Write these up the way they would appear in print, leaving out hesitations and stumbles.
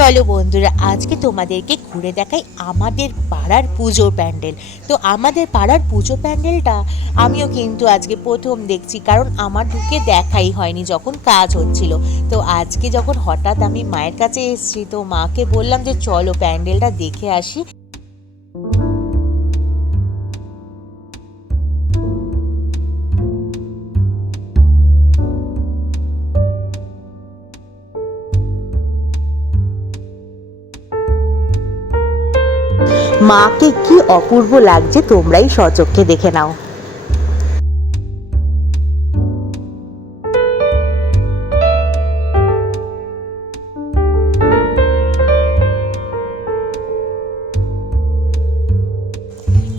চলো বন্ধুরা, আজকে তোমাদেরকে ঘুরে দেখাই আমাদের পাড়ার পুজো প্যান্ডেল। তো আমাদের পাড়ার পুজো প্যান্ডেলটা আমিও কিন্তু আজকে প্রথম দেখছি, কারণ আমার ঢুকে দেখাই হয়নি যখন কাজ হচ্ছিল। তো আজকে যখন হঠাৎ আমি মায়ের কাছে এসেছি, তো মাকে বললাম যে চলো প্যান্ডেলটা দেখে আসি। মাকে কি অপূর্ব লাগছে তোমরাই স্বচক্ষে দেখে নাও।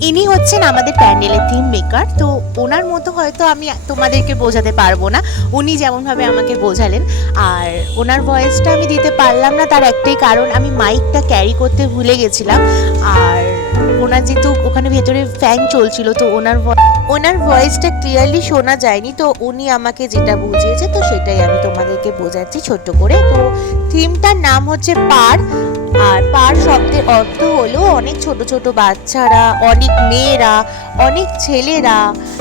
ইনি হচ্ছেন আমাদের প্যান্ডেলের থিম মেকার। তো ওনার মতো হয়তো আমি তোমাদেরকে বোঝাতে পারবো না, উনি যেমনভাবে আমাকে বোঝালেন। আর ওনার ভয়েসটা আমি দিতে পারলাম না, তার একটাই কারণ, আমি মাইকটা ক্যারি করতে ভুলে গেছিলাম। আর ওনার যেহেতু ওখানে ভেতরে ফ্যান চলছিল, তো ওনার ভয়েসটা ক্লিয়ারলি শোনা যায়নি। তো উনি আমাকে যেটা বুঝিয়েছে, তো সেটাই আমি তোমাদেরকে বোঝাচ্ছি ছোট্ট করে। তো থিমটার নাম হচ্ছে পার। আর পার শব্দের অর্থ হলো অনেক ছোট ছোট বাচ্চারা, অনেক মেয়েরা, অনেক ছেলেরা,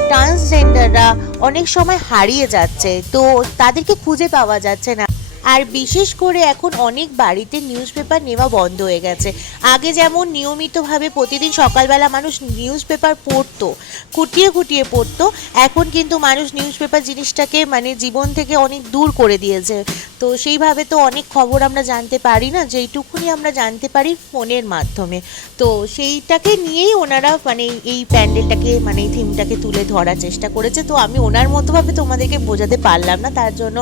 ট্রান্সজেন্ডাররা অনেক সময় হারিয়ে যাচ্ছে, তো তাদেরকে খুঁজে পাওয়া যাচ্ছে না। আর বিশেষ করে এখন অনেক বাড়িতে নিউজ পেপার নেওয়া বন্ধ হয়ে গেছে। আগে যেমন নিয়মিতভাবে প্রতিদিন সকালবেলা মানুষ নিউজ পেপার পড়তো, খুঁটিয়ে খুঁটিয়ে পড়তো, এখন কিন্তু মানুষ নিউজ পেপার জিনিসটাকে জীবন থেকে অনেক দূর করে দিয়েছে। তো সেইভাবে তো অনেক খবর আমরা জানতে পারি না, যেইটুকুনি আমরা জানতে পারি ফোনের মাধ্যমে। তো সেইটাকে নিয়েই ওনারা এই প্যান্ডেলটাকে এই থিমটাকে তুলে ধরার চেষ্টা করেছে। তো আমি ওনার মতোভাবে তোমাদেরকে বোঝাতে পারলাম না, তার জন্য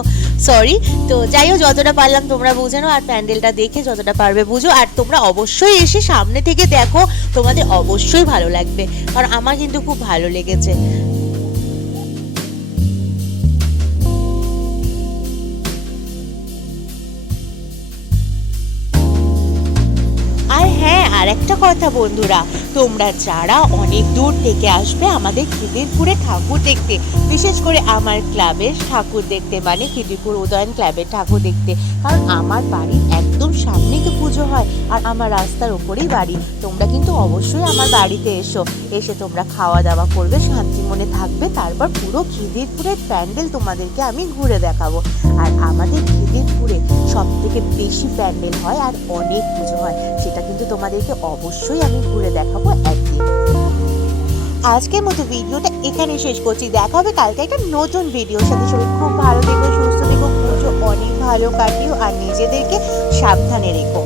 সরি। তো যাই হোক, যতটা পারলাম তোমরা বুঝে নাও, আর প্যান্ডেলটা দেখে যতটা পারবে বুঝো। আর তোমরা অবশ্যই এসে সামনে থেকে দেখো, তোমাদের অবশ্যই ভালো লাগবে, কারণ আমার কিন্তু খুব ভালো লেগেছে। আর হ্যাঁ, আর একটা কথা বন্ধুরা, তোমরা যারা অনেক দূর থেকে আসবে আমাদের খিদিরপুরে ঠাকুর দেখতে, বিশেষ করে আমার ক্লাবের ঠাকুর দেখতে, খিদিরপুর উদয়ন ক্লাবের ঠাকুর দেখতে, কারণ আমার বাড়ির একদম সামনে তো পুজো হয়, আর আমার রাস্তার ওপরেই বাড়ি। তোমরা কিন্তু অবশ্যই আমার বাড়িতে এসে তোমরা খাওয়া দাওয়া করবে, শান্তি মনে থাকবে, তারপর পুরো খিদিরপুরের প্যান্ডেল তোমাদেরকে আমি ঘুরে দেখাবো। আর আমাদের খিদিরপুরে সব থেকে বেশি প্যান্ডেল হয় আর অনেক পুজো হয়, সেটা কিন্তু তোমাদেরকে অবশ্যই আমি ঘুরে দেখাবো একদিন। আজকের মতো ভিডিওটা এখানে শেষ করছি, দেখা হবে কালকে একটা নতুন ভিডিওর সাথে। শরীর খুব ভালো থেকো, সুস্থ থেকো, পুজো অনেক ভালো কাটিও, আর নিজেদেরকে সাবধানে রেখো।